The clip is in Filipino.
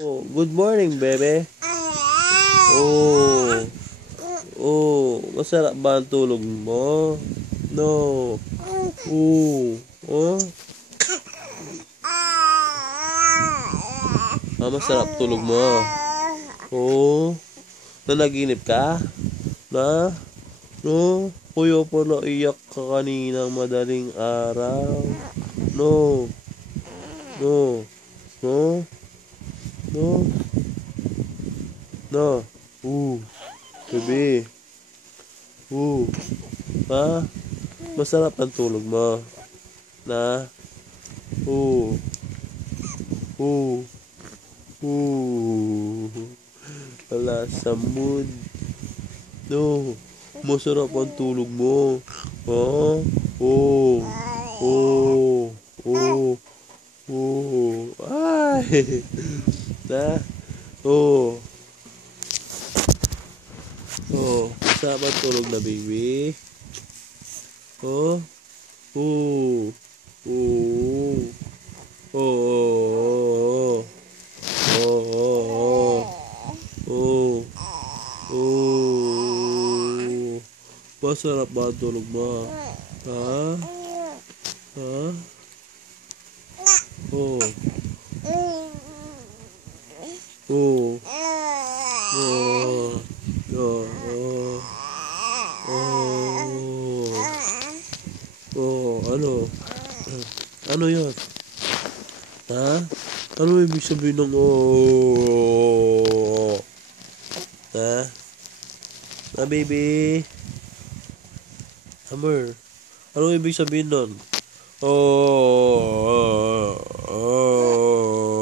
Oh, good morning, bebe. Oh, masarap ba ang tulog mo? No. Oh, oh. Masarap tulog mo. Oh, nanaginip ka? Na? No? Kuya pa naiyak ka kaninang madaling araw. No. No. No. No. No. Bebe. Ha? Masarap ang tulog mo. Na? Oo. Oo. Oo. Wala sa mood. No. Masarap ang tulog mo. Ha? Oo. Oo. Oo. Oo. Ay. Na? Oo. Oo. Masarap ang tulog na, baby. Oh. Oo. Oo. Oo. Oo. Oo. Oo. Masarap ba ang tulog mo? Ha? Ha? Oo. Oo. Oo. Oo. Oo. Oo. Ano? Ano yun? Ha? Ano ibig sabihin ng oh? Ha? Na baby? Hammer. Ano ibig sabihin nun? Oh. Oh.